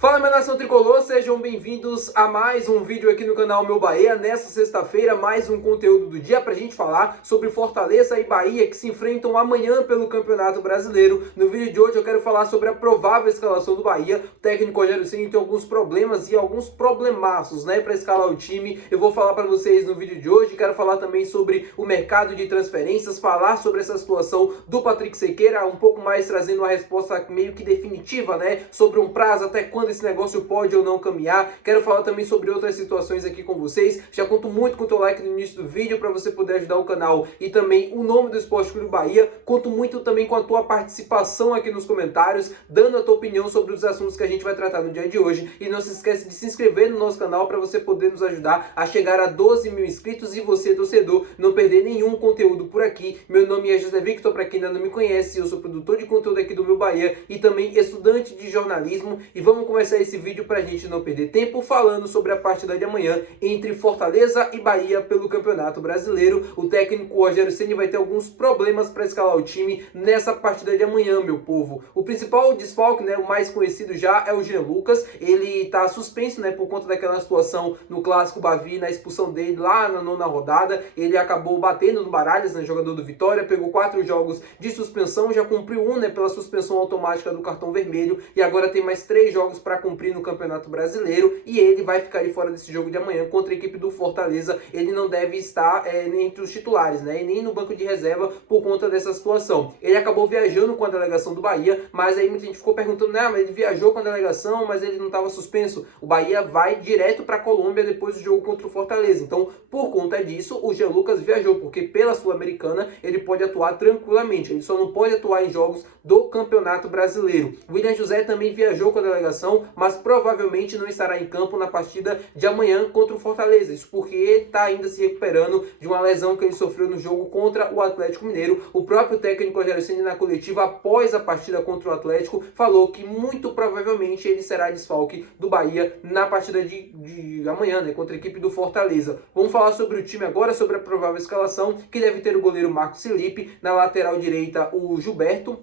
Fala, minha nação tricolor, sejam bem-vindos a mais um vídeo aqui no canal Meu Bahia. Nessa sexta-feira, mais um conteúdo do dia pra gente falar sobre Fortaleza e Bahia que se enfrentam amanhã pelo Campeonato Brasileiro. No vídeo de hoje eu quero falar sobre a provável escalação do Bahia. O técnico Rogério Ceni tem alguns problemas e alguns problemaços, né, para escalar o time. Eu vou falar para vocês no vídeo de hoje. Quero falar também sobre o mercado de transferências, falar sobre essa situação do Patrick Sequeira, um pouco mais trazendo uma resposta meio que definitiva, né, sobre um prazo, até quando esse negócio pode ou não caminhar. Quero falar também sobre outras situações aqui com vocês. Já conto muito com o teu like no início do vídeo para você poder ajudar o canal e também o nome do Esporte Clube Bahia. Conto muito também com a tua participação aqui nos comentários, dando a tua opinião sobre os assuntos que a gente vai tratar no dia de hoje. E não se esquece de se inscrever no nosso canal para você poder nos ajudar a chegar a 12 mil inscritos e você, torcedor, não perder nenhum conteúdo por aqui. Meu nome é José Victor, para quem ainda não me conhece, eu sou produtor de conteúdo aqui do Meu Bahia e também estudante de jornalismo. E vamos começar esse vídeo para a gente não perder tempo falando sobre a partida de amanhã entre Fortaleza e Bahia pelo Campeonato Brasileiro. O técnico Rogério Ceni vai ter alguns problemas para escalar o time nessa partida de amanhã, meu povo. O principal desfalque, né, o mais conhecido já, é o Jean Lucas. Ele está suspenso, né, por conta daquela situação no Clássico Bavi, na expulsão dele lá na nona rodada. Ele acabou batendo no Baralhas, né, jogador do Vitória, pegou 4 jogos de suspensão, já cumpriu um, né, pela suspensão automática do cartão vermelho e agora tem mais 3 jogos para cumprir no Campeonato Brasileiro e ele vai ficar de fora desse jogo de amanhã contra a equipe do Fortaleza. Ele não deve estar entre os titulares, né, e nem no banco de reserva por conta dessa situação. Ele acabou viajando com a delegação do Bahia, mas aí muita gente ficou perguntando, né, mas ele viajou com a delegação, mas ele não estava suspenso. O Bahia vai direto para a Colômbia depois do jogo contra o Fortaleza. Então, por conta disso, o Jean Lucas viajou, porque pela Sul-Americana ele pode atuar tranquilamente. Ele só não pode atuar em jogos do Campeonato Brasileiro. O William José também viajou com a delegação, mas provavelmente não estará em campo na partida de amanhã contra o Fortaleza. Isso porque ele está ainda se recuperando de uma lesão que ele sofreu no jogo contra o Atlético Mineiro. O próprio técnico Rogério Ceni, na coletiva após a partida contra o Atlético, falou que muito provavelmente ele será desfalque do Bahia na partida de amanhã, né, contra a equipe do Fortaleza. Vamos falar sobre o time agora, sobre a provável escalação, que deve ter o goleiro Marcos Felipe, na lateral direita o Gilberto.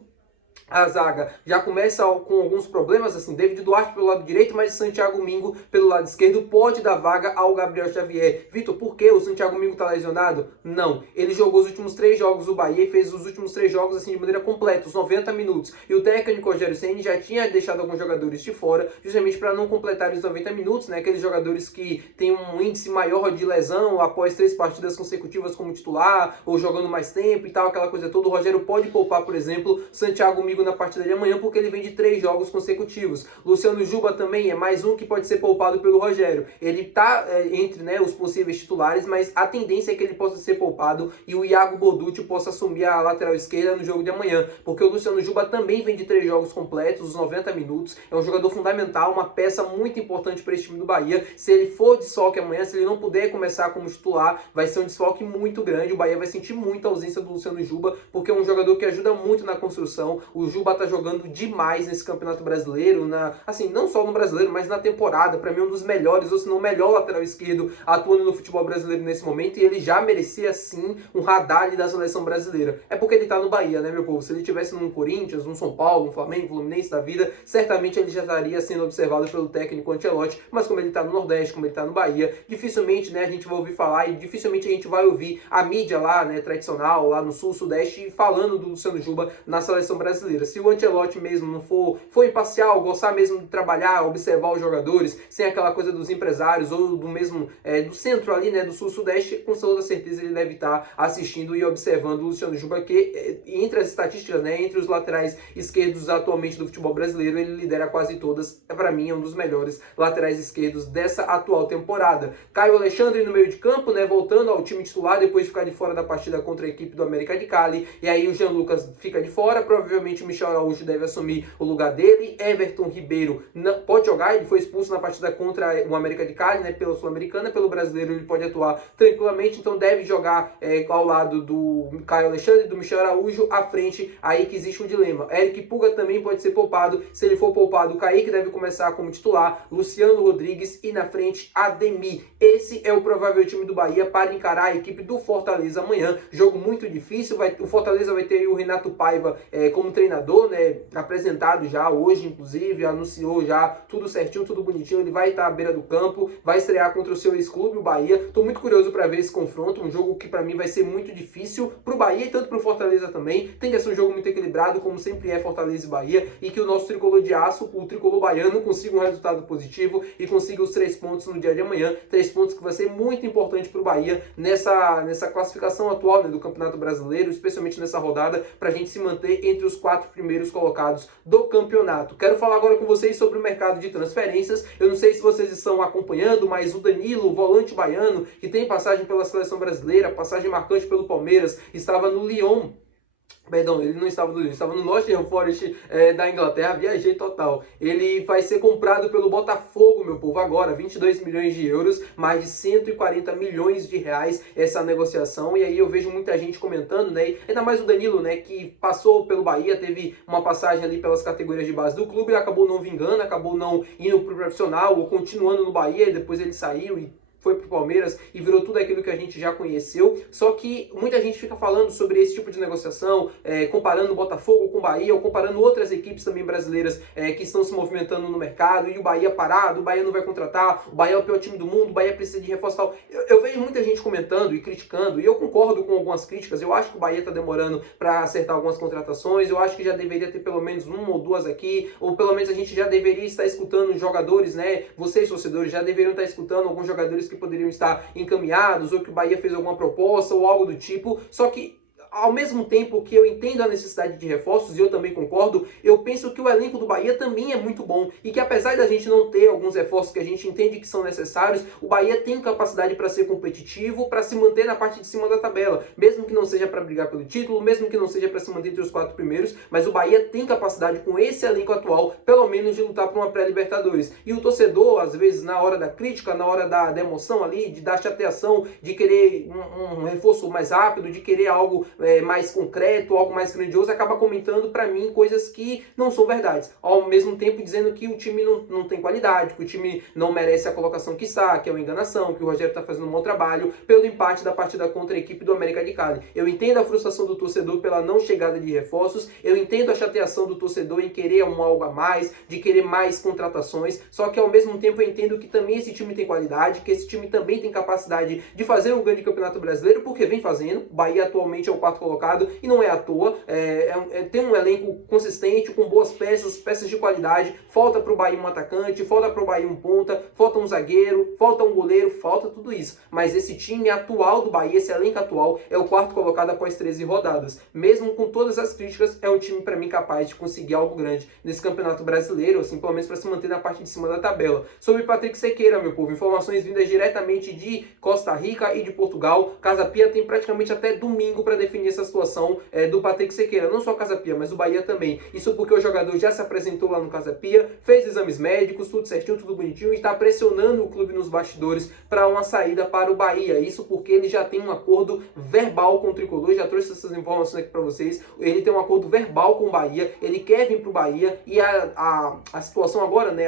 A zaga já começa com alguns problemas, assim, David Duarte pelo lado direito, mas Santiago Mingo pelo lado esquerdo pode dar vaga ao Gabriel Xavier. Vitor, por que o Santiago Mingo está lesionado? Não, ele jogou os últimos 3 jogos do Bahia e fez os últimos 3 jogos assim de maneira completa, os 90 minutos. E o técnico Rogério Ceni já tinha deixado alguns jogadores de fora, justamente para não completar os 90 minutos, né? Aqueles jogadores que têm um índice maior de lesão após 3 partidas consecutivas como titular, ou jogando mais tempo e tal, aquela coisa toda. O Rogério pode poupar, por exemplo, Santiago Mingo na partida de amanhã, porque ele vem de 3 jogos consecutivos. Luciano Juba também é mais um que pode ser poupado pelo Rogério. Ele está entre, né, os possíveis titulares, mas a tendência é que ele possa ser poupado e o Iago Boducci possa assumir a lateral esquerda no jogo de amanhã, porque o Luciano Juba também vem de 3 jogos completos, os 90 minutos. É um jogador fundamental, uma peça muito importante para esse time do Bahia. Se ele for desfalque amanhã, se ele não puder começar como titular, vai ser um desfalque muito grande. O Bahia vai sentir muito a ausência do Luciano Juba, porque é um jogador que ajuda muito na construção. O Juba tá jogando demais nesse Campeonato Brasileiro, assim, não só no Brasileiro, mas na temporada. Para mim, um dos melhores, ou se não o melhor lateral esquerdo atuando no futebol brasileiro nesse momento, e ele já merecia, sim, um radar da seleção brasileira. É porque ele tá no Bahia, né, meu povo? Se ele tivesse num Corinthians, num São Paulo, um Flamengo, Fluminense da vida, certamente ele já estaria sendo observado pelo técnico Ancelotti, mas como ele tá no Nordeste, como ele tá no Bahia, dificilmente, né, a gente vai ouvir falar, e dificilmente a gente vai ouvir a mídia lá, né, tradicional, lá no Sul, Sudeste, falando do Luciano Juba na seleção brasileira. Se o Ancelotti mesmo não for imparcial, gostar mesmo de trabalhar, observar os jogadores, sem aquela coisa dos empresários ou do mesmo do centro ali, né, do Sul-Sudeste, com toda certeza ele deve estar assistindo e observando o Luciano Juba, que entre as estatísticas, né, entre os laterais esquerdos atualmente do futebol brasileiro, ele lidera quase todas. Para mim é um dos melhores laterais esquerdos dessa atual temporada. Caio Alexandre no meio de campo, né, voltando ao time titular depois de ficar de fora da partida contra a equipe do América de Cali, e aí o Jean Lucas fica de fora, provavelmente o Michel Araújo deve assumir o lugar dele. Everton Ribeiro não pode jogar, ele foi expulso na partida contra o América de Cali, né, pela Sul-Americana. Pelo Brasileiro ele pode atuar tranquilamente, então deve jogar ao lado do Caio Alexandre e do Michel Araújo à frente. Aí que existe um dilema. Eric Puga também pode ser poupado. Se ele for poupado, o Kaique deve começar como titular, Luciano Rodrigues e na frente Ademir. Esse é o provável time do Bahia para encarar a equipe do Fortaleza amanhã. Jogo muito difícil, o Fortaleza vai ter o Renato Paiva como treinador treinador, né, apresentado já hoje, inclusive, anunciou já tudo certinho, tudo bonitinho, ele vai estar à beira do campo, vai estrear contra o seu ex-clube, o Bahia. Tô muito curioso para ver esse confronto, um jogo que para mim vai ser muito difícil pro Bahia e tanto pro Fortaleza também. Tem que ser um jogo muito equilibrado, como sempre é Fortaleza e Bahia, e que o nosso tricolor de aço, o tricolor baiano, consiga um resultado positivo e consiga os 3 pontos no dia de amanhã. 3 pontos que vai ser muito importante pro Bahia nessa classificação atual, né, do Campeonato Brasileiro, especialmente nessa rodada, pra gente se manter entre os 4 primeiros colocados do campeonato. Quero falar agora com vocês sobre o mercado de transferências. Eu não sei se vocês estão acompanhando, mas o Danilo, o volante baiano, que tem passagem pela seleção brasileira, passagem marcante pelo Palmeiras, estava no Lyon. Perdão, ele não estava no Lyon, estava no Nottingham Forest da Inglaterra, viajei total. Ele vai ser comprado pelo Botafogo, meu povo, agora, 22 milhões de euros, mais de 140 milhões de reais essa negociação. E aí eu vejo muita gente comentando, né, ainda mais o Danilo, né, que passou pelo Bahia, teve uma passagem ali pelas categorias de base do clube, ele acabou não vingando, acabou não indo pro profissional, ou continuando no Bahia, e depois ele saiu e foi pro Palmeiras e virou tudo aquilo que a gente já conheceu. Só que muita gente fica falando sobre esse tipo de negociação, comparando o Botafogo com o Bahia, ou comparando outras equipes também brasileiras que estão se movimentando no mercado, e o Bahia parado, o Bahia não vai contratar, o Bahia é o pior time do mundo, o Bahia precisa de reforço tal. Eu vejo muita gente comentando e criticando, e eu concordo com algumas críticas. Eu acho que o Bahia está demorando para acertar algumas contratações, eu acho que já deveria ter pelo menos uma ou duas aqui, ou pelo menos a gente já deveria estar escutando jogadores, né? Vocês, torcedores, já deveriam estar escutando alguns jogadores que poderiam estar encaminhados, ou que o Bahia fez alguma proposta, ou algo do tipo. Só que ao mesmo tempo que eu entendo a necessidade de reforços, e eu também concordo, eu penso que o elenco do Bahia também é muito bom, e que apesar da gente não ter alguns reforços que a gente entende que são necessários, o Bahia tem capacidade para ser competitivo, para se manter na parte de cima da tabela, mesmo que não seja para brigar pelo título, mesmo que não seja para se manter entre os 4 primeiros, mas o Bahia tem capacidade com esse elenco atual, pelo menos de lutar por uma pré-Libertadores. E o torcedor, às vezes, na hora da crítica, na hora da emoção ali, de dar chateação, de querer um reforço mais rápido, de querer algo mais concreto, algo mais grandioso, acaba comentando para mim coisas que não são verdades, ao mesmo tempo dizendo que o time não tem qualidade, que o time não merece a colocação que está, que é uma enganação, que o Rogério está fazendo um bom trabalho pelo empate da partida contra a equipe do América de Cali. Eu entendo a frustração do torcedor pela não chegada de reforços, eu entendo a chateação do torcedor em querer algo a mais, de querer mais contratações, só que ao mesmo tempo eu entendo que também esse time tem qualidade, que esse time também tem capacidade de fazer um grande campeonato brasileiro, porque vem fazendo. O Bahia atualmente é o 4º colocado, e não é à toa, tem um elenco consistente, com boas peças de qualidade. Falta para o Bahia um atacante, falta para o Bahia um ponta, falta um zagueiro, falta um goleiro, falta tudo isso. Mas esse time atual do Bahia, esse elenco atual, é o 4º colocado após 13 rodadas. Mesmo com todas as críticas, é um time para mim capaz de conseguir algo grande nesse campeonato brasileiro, assim, pelo menos para se manter na parte de cima da tabela. Sobre Patrick Sequeira, meu povo, informações vindas diretamente de Costa Rica e de Portugal. Casa Pia tem praticamente até domingo para definir essa situação do Patrick Sequeira, não só a Casa Pia, mas o Bahia também. Isso porque o jogador já se apresentou lá no Casa Pia, fez exames médicos, tudo certinho, tudo bonitinho, e está pressionando o clube nos bastidores para uma saída para o Bahia. Isso porque ele já tem um acordo verbal com o Tricolor, já trouxe essas informações aqui para vocês. Ele tem um acordo verbal com o Bahia, ele quer vir para o Bahia, e a situação agora, né,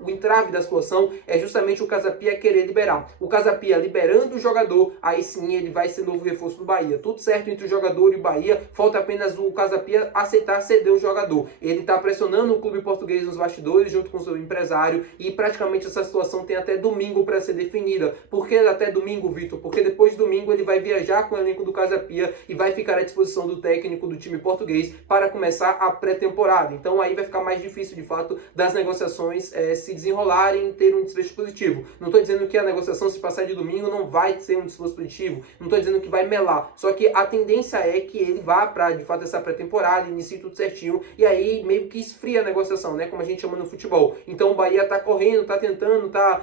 o entrave da situação é justamente o Casa Pia querer liberar. O Casa Pia liberando o jogador, aí sim ele vai ser novo reforço do Bahia. Tudo certo entre o jogador e o Bahia, falta apenas o Casa Pia aceitar ceder o jogador. Ele está pressionando o clube português nos bastidores, junto com o seu empresário, e praticamente essa situação tem até domingo para ser definida. Por que até domingo, Vitor? Porque depois de domingo ele vai viajar com o elenco do Casa Pia e vai ficar à disposição do técnico do time português para começar a pré-temporada. Então aí vai ficar mais difícil, de fato, das negociações se desenrolarem e ter um desfecho positivo. Não estou dizendo que a negociação, se passar de domingo, não vai ser um desfecho positivo. Não estou dizendo que vai melar. Só que a tendência é que ele vá para, de fato, essa pré-temporada, inicie tudo certinho, e aí meio que esfria a negociação, né? Como a gente chama no futebol. Então o Bahia está correndo, está tentando, está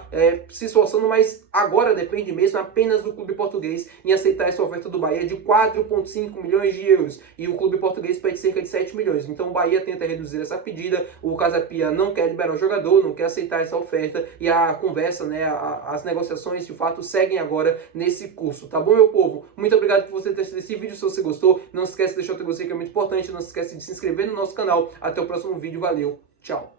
se esforçando, mas agora depende mesmo apenas do clube português em aceitar essa oferta do Bahia de 4,5 milhões de euros. E o clube português pede cerca de 7 milhões. Então o Bahia tenta reduzir essa pedida, o Casa Pia não quer liberar o jogador, não quer aceitar essa oferta, e a conversa, né, as negociações de fato seguem agora nesse curso, tá bom, meu povo? Muito obrigado por você ter assistido esse vídeo. Se você gostou, não se esquece de deixar o teu gostei, que é muito importante, não se esquece de se inscrever no nosso canal. Até o próximo vídeo, valeu, tchau!